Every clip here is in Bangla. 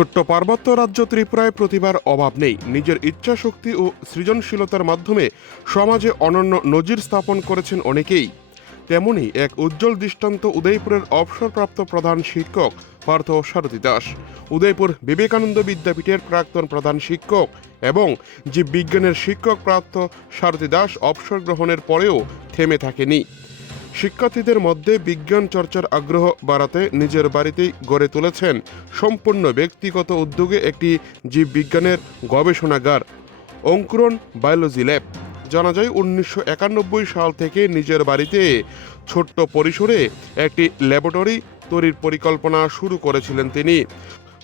ছোট্ট পার্বত্য রাজ্য ত্রিপুরায় প্রতিভার অভাব নেই। নিজের ইচ্ছাশক্তি ও সৃজনশীলতার মাধ্যমে সমাজে অনন্য নজির স্থাপন করেছেন অনেকেই। তেমনি এক উজ্জ্বল দৃষ্টান্ত উদয়পুরের অবসরপ্রাপ্ত প্রধান শিক্ষক পার্থ সারথী দাস। উদয়পুর বিবেকানন্দ বিদ্যাপীঠের প্রাক্তন প্রধান শিক্ষক এবং জীববিজ্ঞানের শিক্ষক পার্থ সারথী দাস অবসর গ্রহণের পরেও থেমে থাকেনি। শিক্ষার্থীদের মধ্যে বিজ্ঞান চর্চার আগ্রহ বাড়াতে নিজের বাড়িতেই গড়ে তুলেছেন সম্পূর্ণ ব্যক্তিগত উদ্যোগে একটি জীববিজ্ঞানের গবেষণাগার, অঙ্কুরণ বায়োলজি ল্যাব। জানা যায় 1991 সাল থেকে নিজের বাড়িতে ছোট্ট পরিসরে একটি ল্যাবরেটরি তৈরির পরিকল্পনা শুরু করেছিলেন তিনি।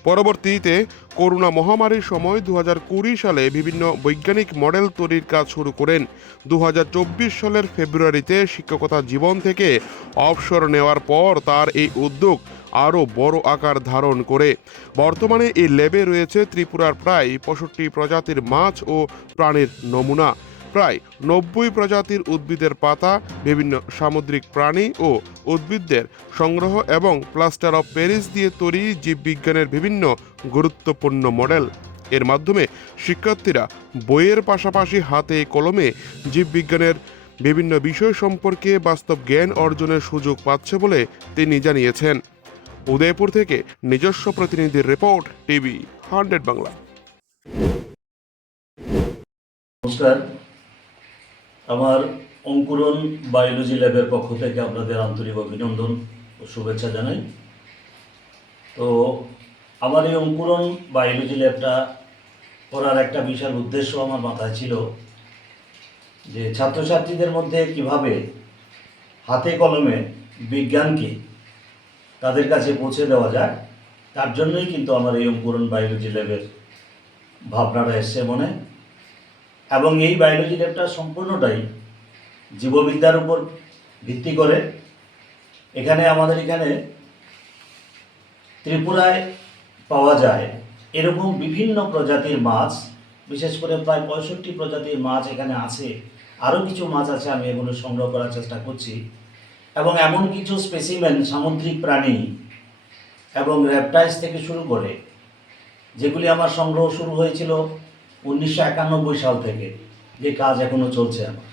পরবর্তীতে করোনা মহামারীর সময় 2020 সালে বিভিন্ন বৈজ্ঞানিক মডেল তৈরির কাজ শুরু করেন। 2024 সালের ফেব্রুয়ারিতে শিক্ষকতা জীবন থেকে অবসর নেওয়ার পর তার এই উদ্যোগ আরও বড় আকার ধারণ করে। বর্তমানে এই ল্যাবে রয়েছে ত্রিপুরার প্রায় 65 প্রজাতির মাছ ও প্রাণীর নমুনা, প্রায় 90 প্রজাতির উদ্ভিদের পাতা, বিভিন্ন সামুদ্রিক প্রাণী ও উদ্ভিদদের সংগ্রহ এবং প্লাস্টার অফ প্যারিস দিয়ে তৈরি জীববিজ্ঞানের বিভিন্ন গুরুত্বপূর্ণ মডেল। এর মাধ্যমে শিক্ষার্থীরা বইয়ের পাশাপাশি হাতে কলমে জীববিজ্ঞানের বিভিন্ন বিষয় সম্পর্কে বাস্তব জ্ঞান অর্জনের সুযোগ পাচ্ছে বলে তিনি জানিয়েছেন। উদয়পুর থেকে নিজস্ব প্রতিনিধির রিপোর্ট, টিভি 100 বাংলা। নমস্কার, আমার অঙ্কুরণ বায়োলজি ল্যাবের পক্ষ থেকে আপনাদের আন্তরিক অভিনন্দন ও শুভেচ্ছা জানাই। তো আমার এই অঙ্কুরণ বায়োলজি ল্যাবটা করার একটা বিশাল উদ্দেশ্য আমার মাথায় ছিল, যে ছাত্রছাত্রীদের মধ্যে কিভাবে হাতে কলমে বিজ্ঞানকে তাদের কাছে পৌঁছে দেওয়া যায়, তার জন্যই কিন্তু আমার এই অঙ্কুরণ বায়োলজি ল্যাবের ভাবনাটা এসছে মনে। এবং এই বায়োলজি ল্যাবটা সম্পূর্ণটাই জীববিদ্যার উপর ভিত্তি করে। আমাদের এখানে ত্রিপুরায় পাওয়া যায় এরকম বিভিন্ন প্রজাতির মাছ, বিশেষ করে প্রায় 65 প্রজাতির মাছ এখানে আছে। আরও কিছু মাছ আছে, আমি এগুলো সংগ্রহ করার চেষ্টা করছি। এবং এমন কিছু স্পেসিমেন, সামুদ্রিক প্রাণী এবং রেপটাইলস থেকে শুরু করে, যেগুলি আমার সংগ্রহ শুরু হয়েছিল 1991 সাল থেকে, যে কাজ এখনও চলছে আমার।